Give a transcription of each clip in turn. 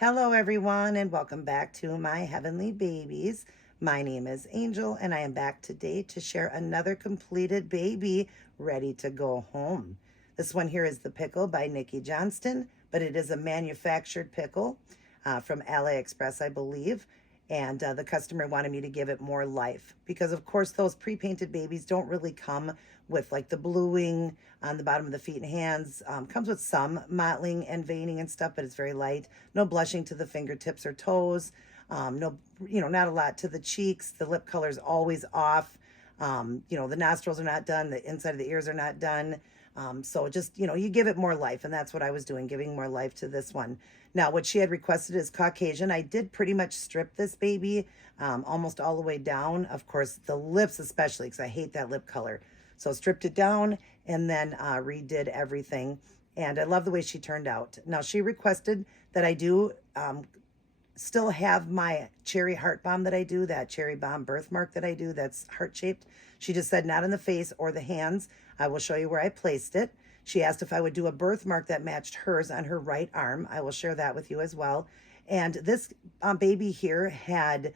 Hello, everyone, and welcome back to my heavenly babies. My name is Angel, and I am back today to share another completed baby ready to go home. This one here is the pickle by Nikki Johnston, but it is a manufactured pickle from AliExpress, I believe. And the customer wanted me to give it more life because, of course, those pre-painted babies don't really come with like the bluing on the bottom of the feet and hands. Comes with some mottling and veining and stuff, but it's very light. No blushing to the fingertips or toes. No, not a lot to the cheeks. The lip color is always off. The nostrils are not done. The inside of the ears are not done. So just, you give it more life. And that's what I was doing, giving more life to this one. Now, what she had requested is Caucasian. I did pretty much strip this baby almost all the way down. Of course, the lips especially, because I hate that lip color. So stripped it down and then redid everything. And I love the way she turned out. Now, she requested that I do still have my cherry heart bomb that I do, that cherry bomb birthmark that I do that's heart-shaped. She just said not in the face or the hands. I will show you where I placed it. She asked if I would do a birthmark that matched hers on her right arm. I will share that with you as well. And this baby here had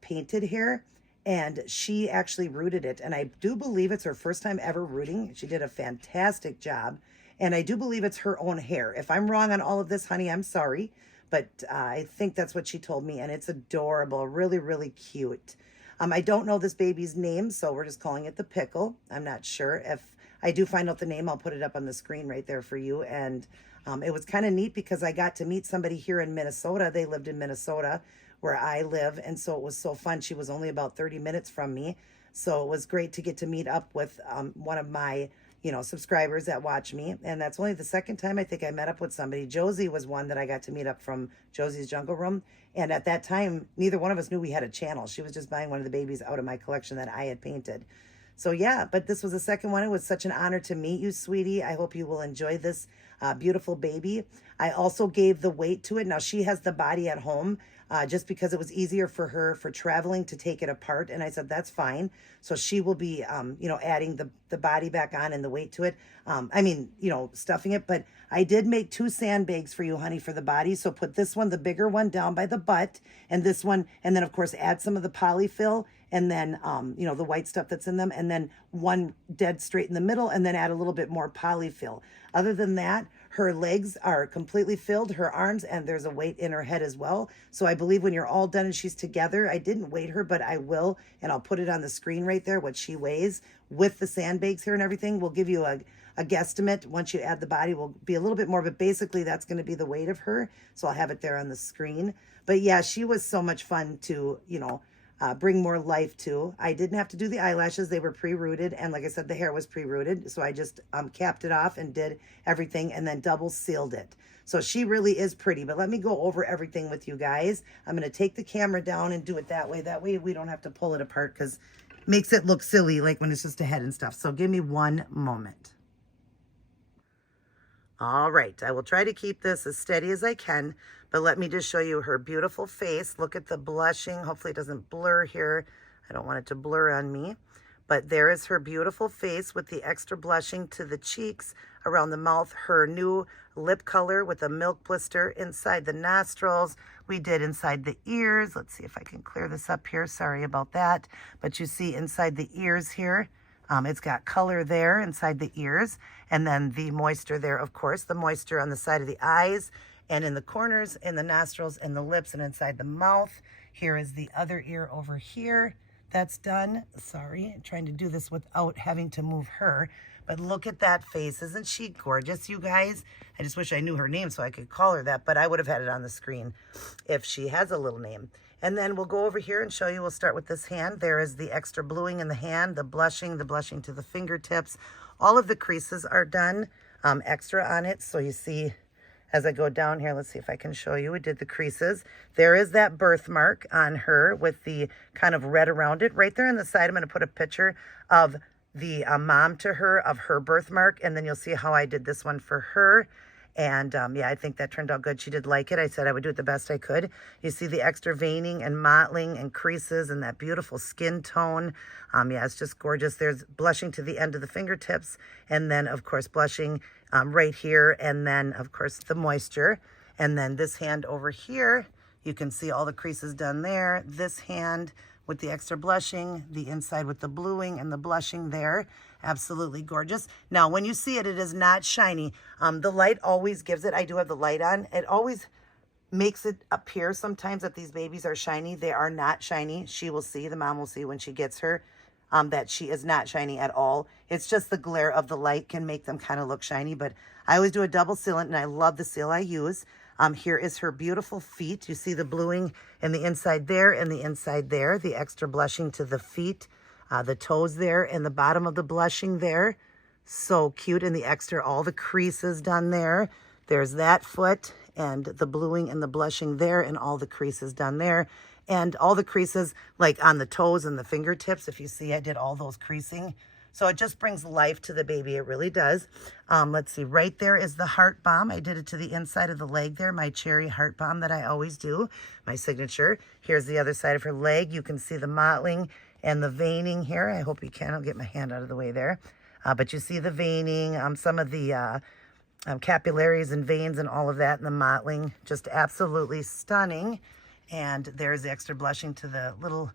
painted hair, and she actually rooted it. And I do believe it's her first time ever rooting. She did a fantastic job. And I do believe it's her own hair. If I'm wrong on all of this, honey, I'm sorry. But I think that's what she told me, and it's adorable, really, really cute. I don't know this baby's name, so we're just calling it the pickle. I'm not sure. If I do find out the name, I'll put it up on the screen right there for you. And it was kind of neat because I got to meet somebody here in Minnesota. They lived in Minnesota where I live, and so it was so fun. She was only about 30 minutes from me, so it was great to get to meet up with one of my subscribers that watch me. And that's only the second time I think I met up with somebody. Josie was one that I got to meet up from Josie's Jungle Room. And at that time, neither one of us knew we had a channel. She was just buying one of the babies out of my collection that I had painted. So yeah, but this was the second one. It was such an honor to meet you, sweetie. I hope you will enjoy this beautiful baby. I also gave the weight to it. Now she has the body at home just because it was easier for her for traveling to take it apart. And I said, that's fine. So she will be, adding the body back on and the weight to it. Stuffing it. But I did make 2 sandbags for you, honey, for the body. So put this one, the bigger one, down by the butt, and this one, and then of course add some of the polyfill, and then the white stuff that's in them, and then one dead straight in the middle, and then add a little bit more polyfill. Other than that, her legs are completely filled, her arms, and there's a weight in her head as well. So I believe when you're all done and she's together, I didn't weight her, but I will, and I'll put it on the screen right there, what she weighs with the sandbags here and everything. We'll give you a guesstimate. Once you add the body, will be a little bit more, but basically that's going to be the weight of her. So I'll have it there on the screen. But yeah, she was so much fun to, bring more life to. I didn't have to do the eyelashes. They were pre-rooted. And like I said, the hair was pre-rooted. So I just capped it off and did everything and then double sealed it. So she really is pretty. But let me go over everything with you guys. I'm going to take the camera down and do it that way. That way we don't have to pull it apart because it makes it look silly like when it's just a head and stuff. So give me one moment. All right, I will try to keep this as steady as I can, but let me just show you her beautiful face. Look at the blushing. Hopefully it doesn't blur here. I don't want it to blur on me. But there is her beautiful face with the extra blushing to the cheeks, around the mouth, her new lip color with a milk blister inside the nostrils. We did inside the ears. Let's see if I can clear this up here. Sorry about that. But you see inside the ears here, it's got color there inside the ears, and then the moisture there, of course, the moisture on the side of the eyes and in the corners, in the nostrils, and the lips, and inside the mouth. Here is the other ear over here. That's done. Sorry, I'm trying to do this without having to move her. But look at that face. Isn't she gorgeous, you guys? I just wish I knew her name so I could call her that, but I would have had it on the screen if she has a little name. And then we'll go over here and show you. We'll start with this hand. There is the extra bluing in the hand, the blushing to the fingertips. All of the creases are done extra on it. So you see, as I go down here, let's see if I can show you. We did the creases. There is that birthmark on her with the kind of red around it. Right there on the side, I'm going to put a picture of the mom to her, of her birthmark. And then you'll see how I did this one for her. And yeah, I think that turned out good. She did like it. I said I would do it the best I could. You see the extra veining and mottling and creases and that beautiful skin tone. Yeah, it's just gorgeous. There's blushing to the end of the fingertips. And then, of course, blushing right here. And then, of course, the moisture. And then this hand over here, you can see all the creases done there. This hand with the extra blushing, the inside with the bluing and the blushing there. Absolutely gorgeous. Now, when you see it, it is not shiny. The light always gives it, I do have the light on, it always makes it appear sometimes that these babies are shiny. They are not shiny. She will see, the mom will see when she gets her, that she is not shiny at all. It's just the glare of the light can make them kind of look shiny, but I always do a double sealant, and I love the seal I use. Here is her beautiful feet. You see the bluing in the inside there and the inside there, the extra blushing to the feet, the toes there and the bottom of the blushing there. So cute. And the extra, all the creases done there. There's that foot and the bluing and the blushing there and all the creases done there. And all the creases like on the toes and the fingertips. If you see, I did all those creasing. So it just brings life to the baby. It really does. Let's see, right there is the heart balm. I did it to the inside of the leg there, my cherry heart balm that I always do, my signature. Here's the other side of her leg. You can see the mottling and the veining here. I hope you can. I'll get my hand out of the way there. But you see the veining, some of the capillaries and veins and all of that, and the mottling. Just absolutely stunning. And there's the extra blushing to the little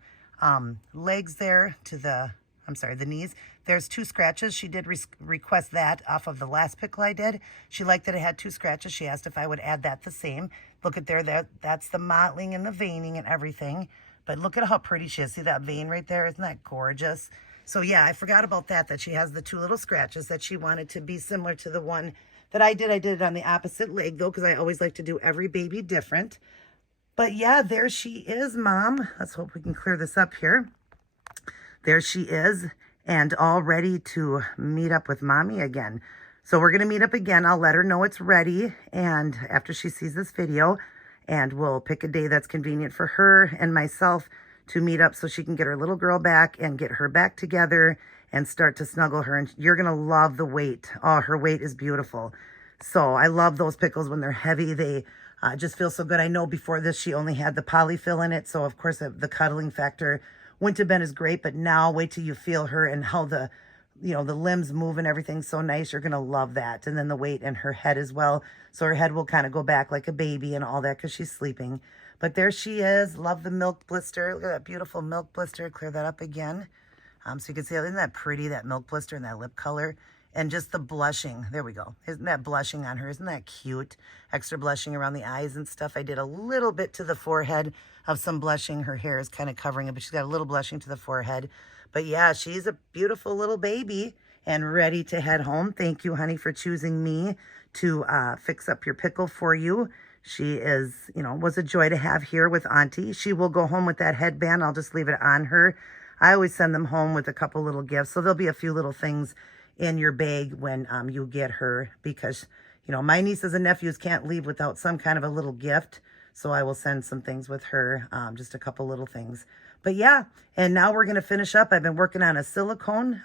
legs there, to the, I'm sorry, the knees. There's 2 scratches. She did request that off of the last pickle I did. She liked that it had 2 scratches. She asked if I would add that the same. Look at there, that's the mottling and the veining and everything. But look at how pretty she is. See that vein right there? Isn't that gorgeous? So yeah, I forgot about that she has the 2 little scratches that she wanted to be similar to the one that I did. I did it on the opposite leg though, because I always like to do every baby different. But yeah, there she is, Mom. Let's hope we can clear this up here. There she is, and all ready to meet up with Mommy again. So we're going to meet up again. I'll let her know it's ready, and after she sees this video, and we'll pick a day that's convenient for her and myself to meet up so she can get her little girl back and get her back together and start to snuggle her. And you're going to love the weight. Oh, her weight is beautiful. So I love those pickles when they're heavy. They just feel so good. I know before this, she only had the polyfill in it. So of course the cuddling factor wouldn't have been as great, but now wait till you feel her and how the, you know, the limbs move and everything's so nice. You're going to love that. And then the weight in her head as well. So her head will kind of go back like a baby and all that because she's sleeping. But there she is. Love the milk blister. Look at that beautiful milk blister. Clear that up again. So you can see, isn't that pretty, that milk blister and that lip color? And just the blushing. There we go. Isn't that blushing on her? Isn't that cute? Extra blushing around the eyes and stuff. I did a little bit to the forehead of some blushing. Her hair is kind of covering it, but she's got a little blushing to the forehead. But yeah, she's a beautiful little baby and ready to head home. Thank you, honey, for choosing me to fix up your pickle for you. She is, you know, was a joy to have here with Auntie. She will go home with that headband. I'll just leave it on her. I always send them home with a couple little gifts. So there'll be a few little things in your bag when you get her, because, you know, my nieces and nephews can't leave without some kind of a little gift. So I will send some things with her, just a couple little things. But yeah, and now we're going to finish up. I've been working on a silicone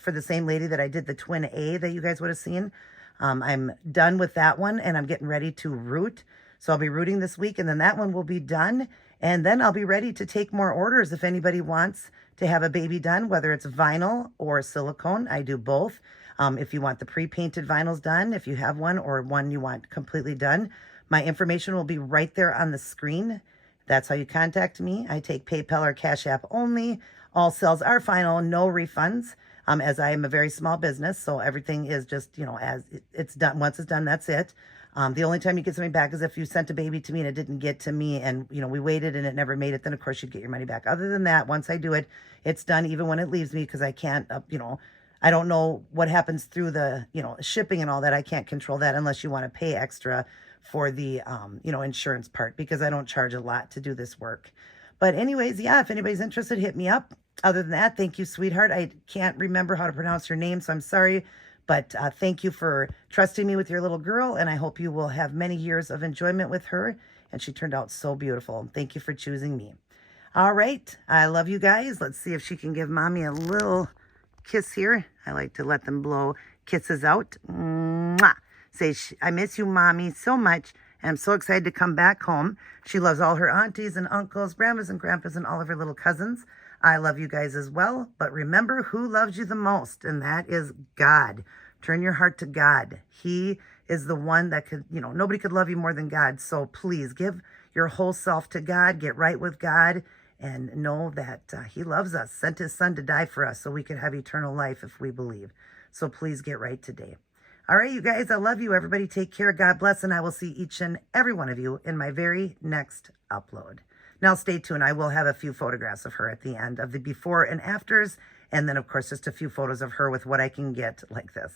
for the same lady that I did the twin A that you guys would have seen. I'm done with that one, and I'm getting ready to root. So I'll be rooting this week, and then that one will be done. And then I'll be ready to take more orders if anybody wants to have a baby done, whether it's vinyl or silicone. I do both. If you want the pre-painted vinyls done, if you have one, or one you want completely done, my information will be right there on the screen. That's how you contact me. I take PayPal or Cash App only. All sales are final, no refunds, as I am a very small business. So everything is just, you know, as it's done. Once it's done, that's it. The only time you get something back is if you sent a baby to me and it didn't get to me and, you know, we waited and it never made it, then of course you'd get your money back. Other than that, once I do it, it's done even when it leaves me, because I can't, you know, I don't know what happens through the, you know, shipping and all that. I can't control that unless you want to pay extra for the, you know, insurance part, because I don't charge a lot to do this work. But anyways, yeah, if anybody's interested, hit me up. Other than that, thank you, sweetheart. I can't remember how to pronounce your name, so I'm sorry. But thank you for trusting me with your little girl, and I hope you will have many years of enjoyment with her. And she turned out so beautiful. Thank you for choosing me. All right. I love you guys. Let's see if she can give Mommy a little kiss here. I like to let them blow kisses out. Mwah. Say, I miss you, Mommy, so much. And I'm so excited to come back home. She loves all her aunties and uncles, grandmas and grandpas, and all of her little cousins. I love you guys as well. But remember who loves you the most, and that is God. Turn your heart to God. He is the one that could, nobody could love you more than God. So please give your whole self to God, get right with God, and know that he loves us, sent his son to die for us so we could have eternal life if we believe. So please get right today. All right, you guys, I love you. Everybody take care. God bless, and I will see each and every one of you in my very next upload. Now, stay tuned. I will have a few photographs of her at the end of the before and afters, and then, of course, just a few photos of her with what I can get like this.